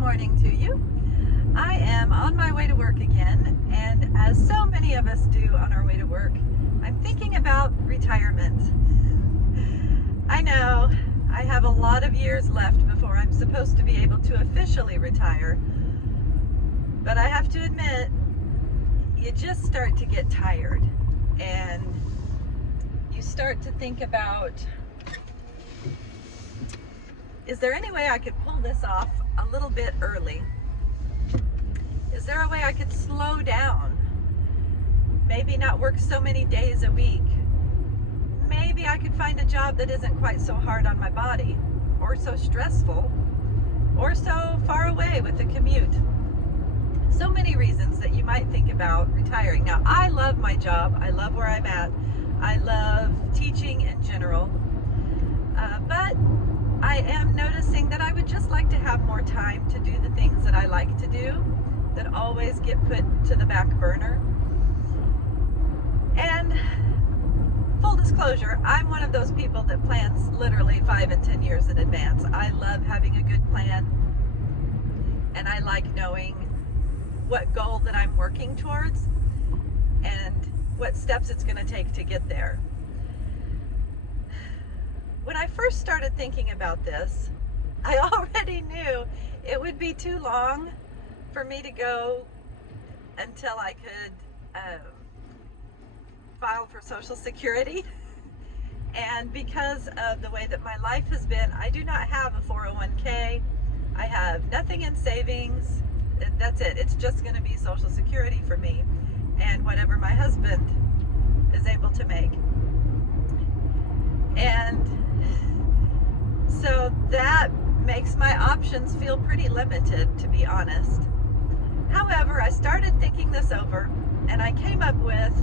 morning to you. I am on my way to work again, and as so many of us do on our way to work, I'm thinking about retirement. I know I have a lot of years left before I'm supposed to be able to officially retire, but I have to admit, you just start to get tired, and you start to think about, is there any way I could pull this off a little bit early? Is there a way I could slow down? Maybe not work so many days a week. Maybe I could find a job that isn't quite so hard on my body, or so stressful, or so far away with the commute. So many reasons that you might think about retiring. Now, I love my job. I love where I'm at. I love teaching in general. But I am noticing that I would just like to have more time to do the things that I like to do that always get put to the back burner. And full disclosure, I'm one of those people that plans literally 5 and 10 years in advance. I love having a good plan, and I like knowing what goal that I'm working towards and what steps it's going to take to get there. When I first started thinking about this, I already knew it would be too long for me to go until I could file for Social Security. And because of the way that my life has been, I do not have a 401k. I have nothing in savings. That's it. It's just going to be Social Security for me and whatever my husband is able to make. And so that makes my options feel pretty limited, to be honest. However, I started thinking this over, and I came up with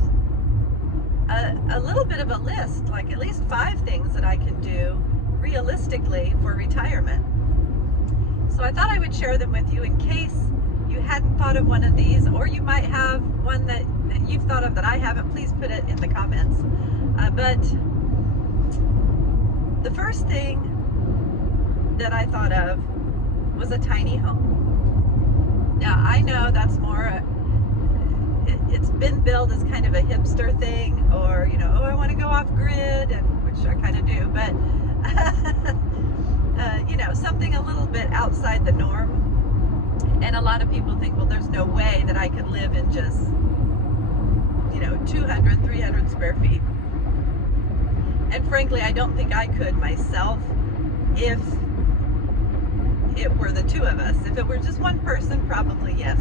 a little bit of a list, like at least 5 things that I can do realistically for retirement. So I thought I would share them with you in case you hadn't thought of one of these, or you might have one that you've thought of that I haven't. Please put it in the comments. But the first thing that I thought of was a tiny home. Now, I know that's more, it's been billed as kind of a hipster thing, or, oh, I want to go off grid, and which I kind of do, but, something a little bit outside the norm. And a lot of people think, well, there's no way that I could live in just, 200, 300 square feet. And frankly, I don't think I could myself if it were the two of us. If it were just one person, probably yes.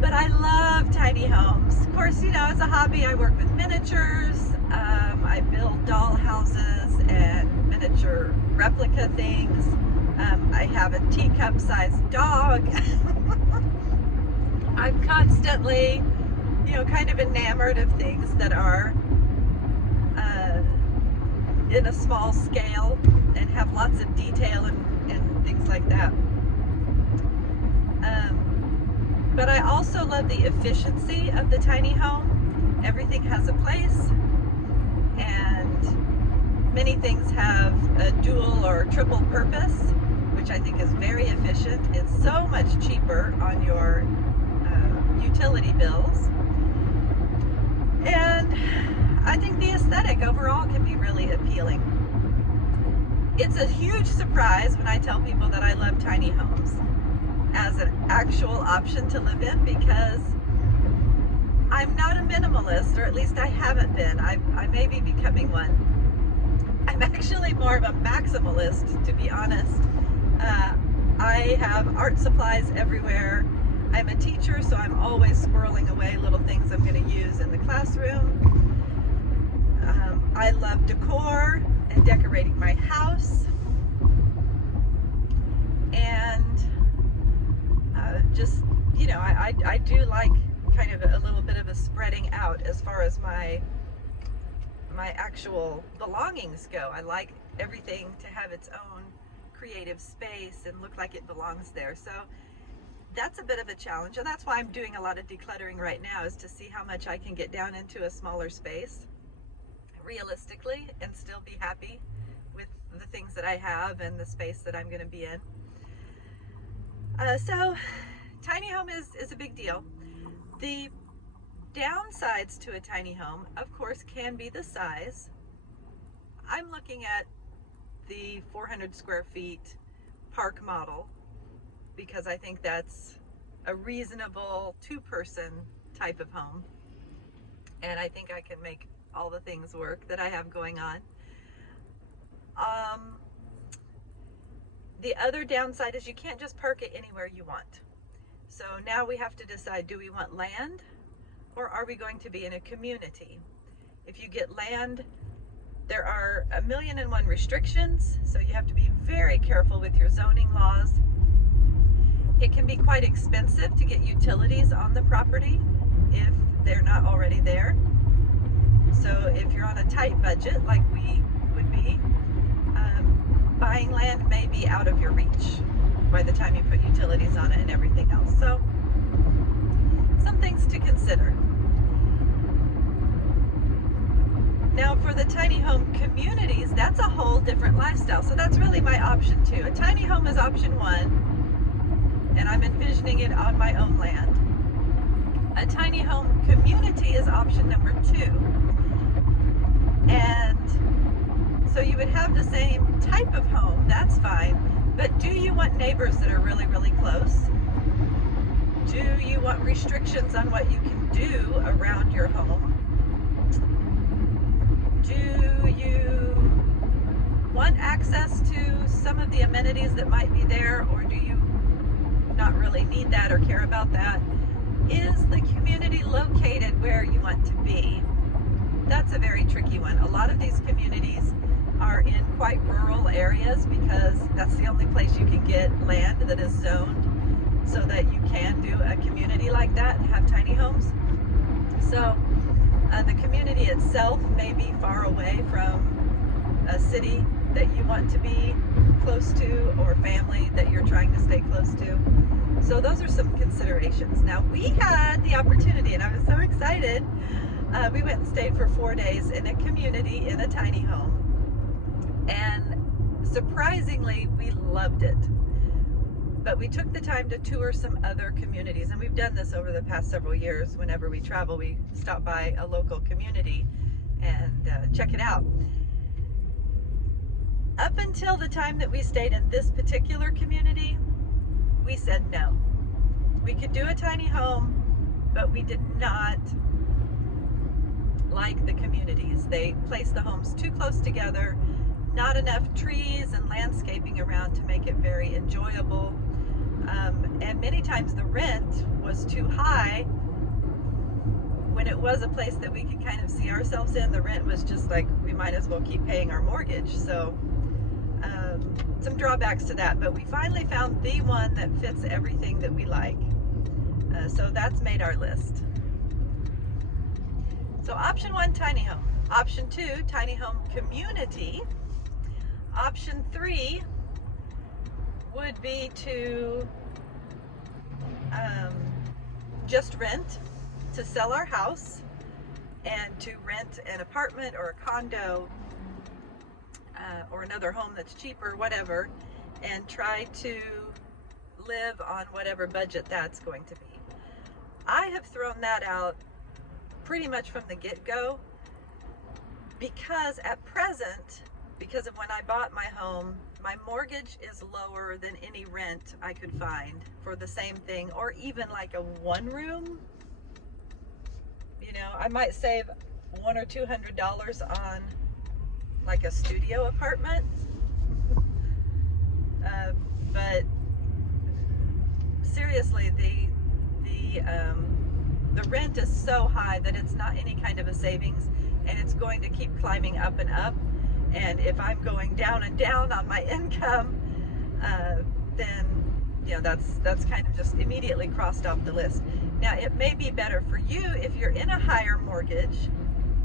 But I love tiny homes. Of course, as a hobby, I work with miniatures. I build doll houses and miniature replica things. I have a teacup-sized dog. I'm constantly, kind of enamored of things that are in a small scale and have lots of detail and things like that. But I also love the efficiency of the tiny home. Everything has a place, and many things have a dual or triple purpose, which I think is very efficient. It's so much cheaper on your utility bills. And I think the aesthetic overall can be really appealing. It's a huge surprise when I tell people that I love tiny homes as an actual option to live in, because I'm not a minimalist, or at least I haven't been. I may be becoming one. I'm actually more of a maximalist, to be honest. I have art supplies everywhere. I'm a teacher, so I'm always squirreling away little things I'm going to use in the classroom. I love decor and decorating my house. And just, I do like kind of a little bit of a spreading out as far as my actual belongings go. I like everything to have its own creative space and look like it belongs there. So that's a bit of a challenge, and that's why I'm doing a lot of decluttering right now, is to see how much I can get down into a smaller space realistically and still be happy with the things that I have and the space that I'm going to be in. So tiny home is a big deal. The downsides to a tiny home, of course, can be the size. I'm looking at the 400 square feet park model because I think that's a reasonable two-person type of home. And I think I can make all the things work that I have going on. The other downside is you can't just park it anywhere you want. So now we have to decide, do we want land or are we going to be in a community? If you get land, there are 1,000,001 restrictions, so you have to be very careful with your zoning laws. It can be quite expensive to get utilities on the property if they're not already there. So if you're on a tight budget like we would be, buying land may be out of your reach by the time you put utilities on it and everything else. So some things to consider. Now for the tiny home communities, that's a whole different lifestyle. So that's really my option 2. A tiny home is option 1, and I'm envisioning it on my own land. A tiny home community is option number 2. And so you would have the same type of home, that's fine, but do you want neighbors that are really, really close? Do you want restrictions on what you can do around your home? Do you want access to some of the amenities that might be there, or do you not really need that or care about that? Is the community located where you want to be? That's a very tricky one. A lot of these communities are in quite rural areas because that's the only place you can get land that is zoned so that you can do a community like that and have tiny homes. So the community itself may be far away from a city that you want to be close to or family that you're trying to stay close to. So those are some considerations. Now we had the opportunity, and I was so excited, we went and stayed for 4 days in a community in a tiny home. And surprisingly, we loved it. But we took the time to tour some other communities, and we've done this over the past several years. Whenever we travel, we stop by a local community and check it out. Up until the time that we stayed in this particular community, we said no. We could do a tiny home, but we did not like the communities. They placed the homes too close together, not enough trees and landscaping around to make it very enjoyable. And many times the rent was too high. When it was a place that we could kind of see ourselves in, the rent was just like, we might as well keep paying our mortgage. So some drawbacks to that, but we finally found the one that fits everything that we like. So that's made our list. So option 1, tiny home. Option 2, tiny home community. Option 3 would be to just rent, to sell our house and to rent an apartment or a condo or another home that's cheaper, whatever, and try to live on whatever budget that's going to be. I have thrown that out pretty much from the get-go because at present, because of when I bought my home, my mortgage is lower than any rent I could find for the same thing, or even like a one-room. You know, I might save $100 or $200 on like a studio apartment, but seriously, the rent is so high that it's not any kind of a savings, and it's going to keep climbing up and up. And if I'm going down and down on my income, then you know that's kind of just immediately crossed off the list. Now it may be better for you if you're in a higher mortgage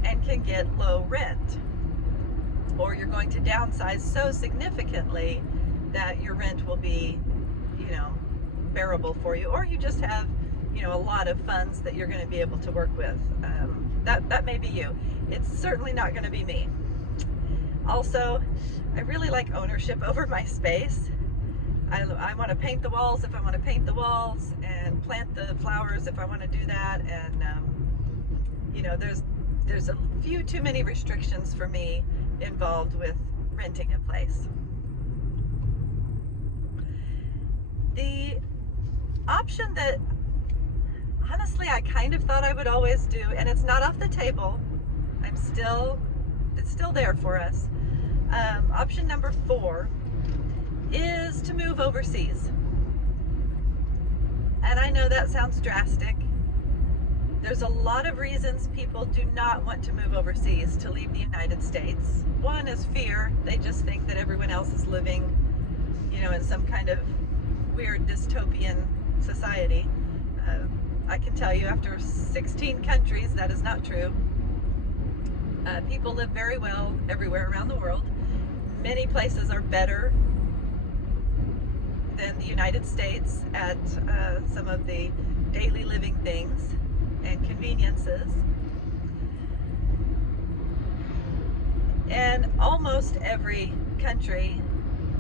and can get low rent, or you're going to downsize so significantly that your rent will be, you know, bearable for you, or you just have, you know, a lot of funds that you're going to be able to work with. That may be you. It's certainly not going to be me. Also, I really like ownership over my space. I want to paint the walls if I want to paint the walls, and plant the flowers if I want to do that. And there's a few too many restrictions for me involved with renting a place. The option that honestly I kind of thought I would always do, and it's not off the table, it's still there for us. Option number 4 is to move overseas. And I know that sounds drastic. There's a lot of reasons people do not want to move overseas, to leave the United States. One is fear. They just think that everyone else is living, in some kind of weird dystopian society. I can tell you, after 16 countries, that is not true. People live very well everywhere around the world. Many places are better than the United States at some of the daily living things and conveniences. And almost every country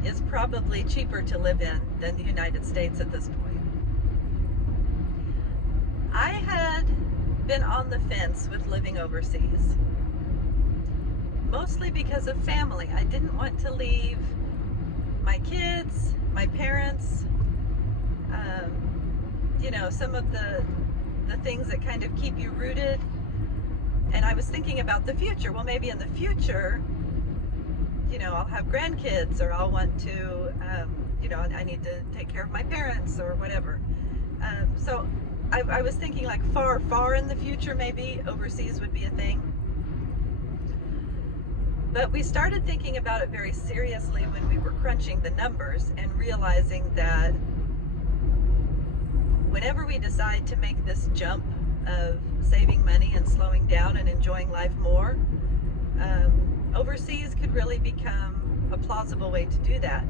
is probably cheaper to live in than the United States at this point. I had been on the fence with living overseas, mostly because of family. I didn't want to leave my kids, my parents, some of the things that kind of keep you rooted. And I was thinking about the future. Well, maybe in the future, I'll have grandkids, or I'll want to, I need to take care of my parents or whatever. So I was thinking like far, far in the future, maybe overseas would be a thing. But we started thinking about it very seriously when we were crunching the numbers and realizing that whenever we decide to make this jump of saving money and slowing down and enjoying life more, overseas could really become a plausible way to do that.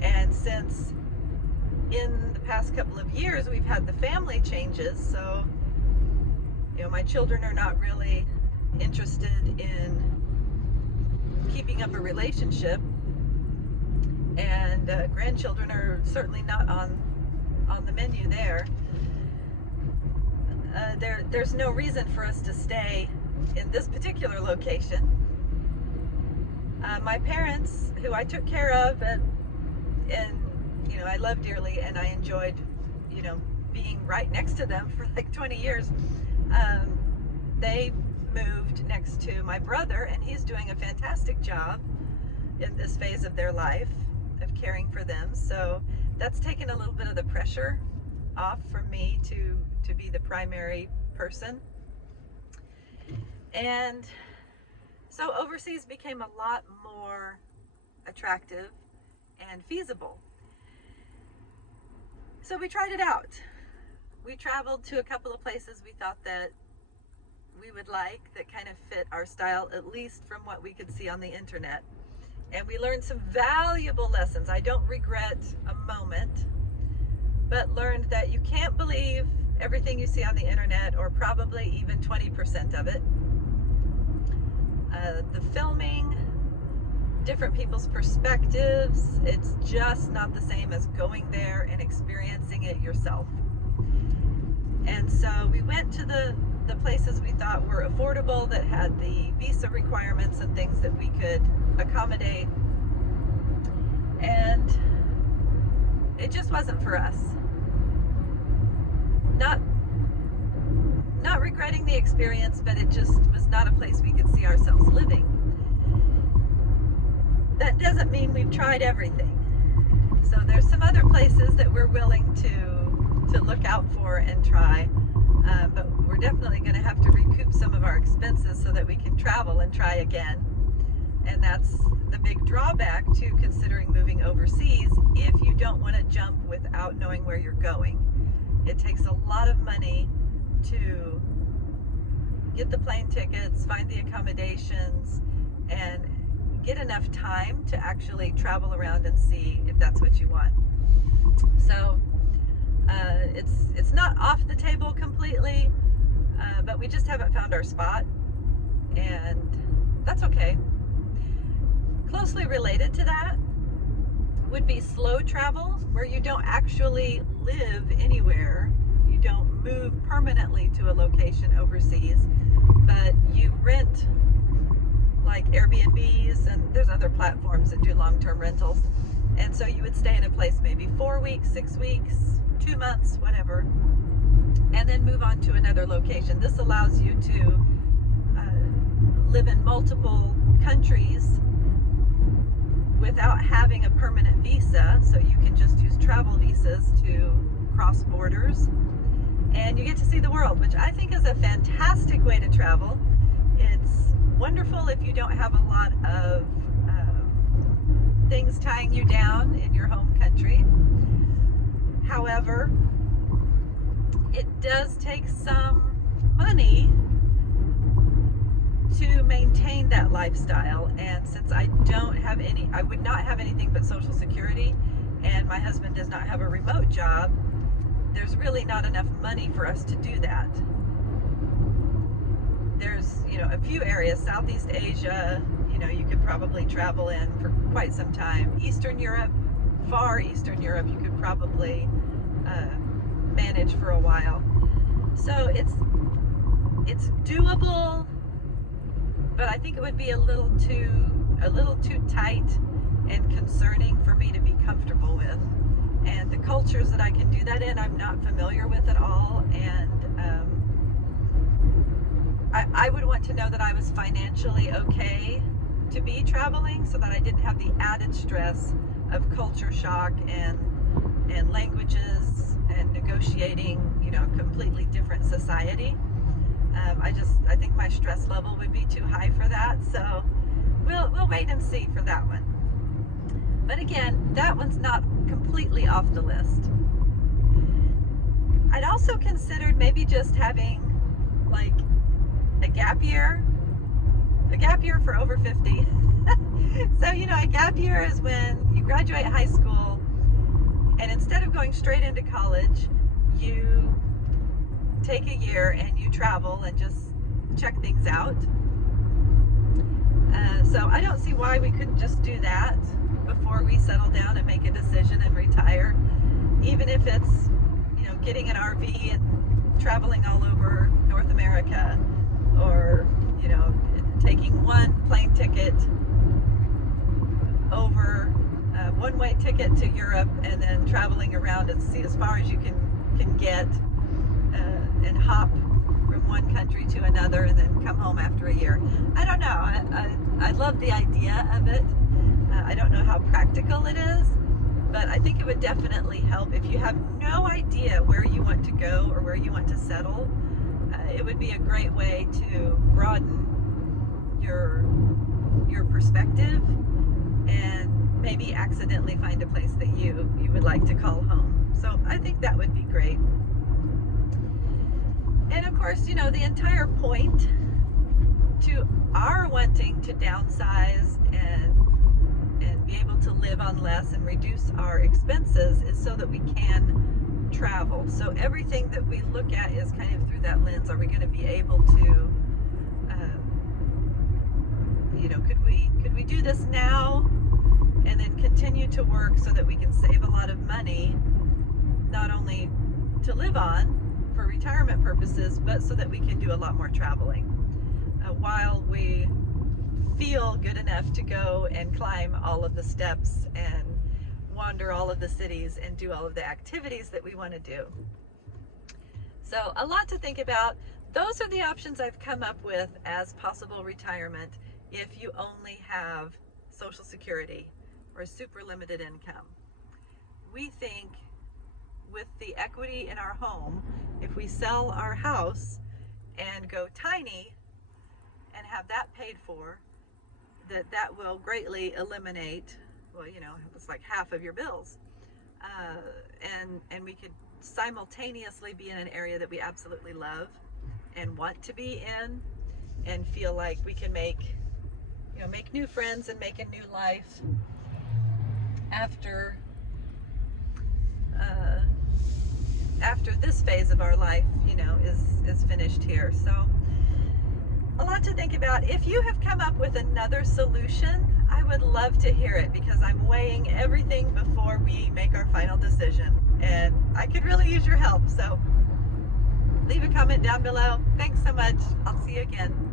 And since in the past couple of years we've had the family changes, so my children are not really interested in keeping up a relationship, and grandchildren are certainly not on the menu there. There's no reason for us to stay in this particular location. My parents, who I took care of and I love dearly, and I enjoyed being right next to them for like 20 years, they moved next to my brother, and he's doing a fantastic job in this phase of their life of caring for them. So that's taken a little bit of the pressure off from me to be the primary person. And so overseas became a lot more attractive and feasible. So we tried it out. We traveled to a couple of places we thought that we would like, that kind of fit our style, at least from what we could see on the internet. And we learned some valuable lessons. I don't regret a moment, but learned that you can't believe everything you see on the internet, or probably even 20% of it. The filming, different people's perspectives, it's just not the same as going there and experiencing it yourself. And so we went to the places we thought were affordable, that had the visa requirements and things that we could accommodate, and it just wasn't for us. Not regretting the experience, but it just was not a place we could see ourselves living. That doesn't mean we've tried everything. So there's some other places that we're willing to look out for and try, but we're definitely going to have to recoup some of our expenses so that we can travel and try again. And that's the big drawback to considering moving overseas if you don't want to jump without knowing where you're going. It takes a lot of money to get the plane tickets, find the accommodations, and get enough time to actually travel around and see if that's what you want. So it's not off the table completely, but we just haven't found our spot, and that's okay. Closely related to that, would be slow travel, where you don't actually live anywhere. You don't move permanently to a location overseas, but you rent like Airbnbs, and there's other platforms that do long-term rentals. And so you would stay in a place maybe 4 weeks, 6 weeks, 2 months, whatever, and then move on to another location. This allows you to live in multiple countries without having a permanent visa, so you can just use travel visas to cross borders, and you get to see the world, which I think is a fantastic way to travel. It's wonderful if you don't have a lot of things tying you down in your home country. However, it does take some money to maintain that lifestyle, and since I don't have any, I would not have anything but Social Security, and my husband does not have a remote job, there's really not enough money for us to do that. There's, a few areas, Southeast Asia, you could probably travel in for quite some time. Eastern Europe, far Eastern Europe, you could probably manage for a while. So it's doable, but I think it would be a little too tight and concerning for me to be comfortable with. And the cultures that I can do that in, I'm not familiar with at all, and I would want to know that I was financially okay to be traveling, so that I didn't have the added stress of culture shock and languages and negotiating, a completely different society. I think my stress level would be too high for that, so we'll wait and see for that one. But again, that one's not completely off the list. I'd also considered maybe just having like a gap year for over 50. So, a gap year is when you graduate high school, and instead of going straight into college, you take a year and you travel and just check things out. So I don't see why we couldn't just do that before we settle down and make a decision and retire, even if it's, getting an RV and traveling all over North America, or, taking one plane ticket over, one-way ticket to Europe, and then traveling around and see as far as you can get, and hop from one country to another and then come home after a year. I don't know. I love the idea of it. I don't know how practical it is, but I think it would definitely help if you have no idea where you want to go or where you want to settle. It would be a great way to broaden your perspective, and maybe accidentally find a place that you would like to call home. So I think that would be great. And of course, the entire point to our wanting to downsize and be able to live on less and reduce our expenses is so that we can travel. So everything that we look at is kind of through that lens. Are we going to be able to, could we do this now and then continue to work so that we can save a lot of money, not only to live on for retirement purposes, but so that we can do a lot more traveling while we feel good enough to go and climb all of the steps and wander all of the cities and do all of the activities that we want to do. So a lot to think about. Those are the options I've come up with as possible retirement if you only have Social Security or super limited income. We think with the equity in our home, if we sell our house and go tiny and have that paid for, that will greatly eliminate, it's like half of your bills. And we could simultaneously be in an area that we absolutely love and want to be in, and feel like we can make new friends and make a new life after this phase of our life, is finished here. So a lot to think about. If you have come up with another solution, I I would love to hear it because I'm weighing everything before we make our final decision, and I could really use your help. So leave a comment down below. Thanks so much. I'll see you again.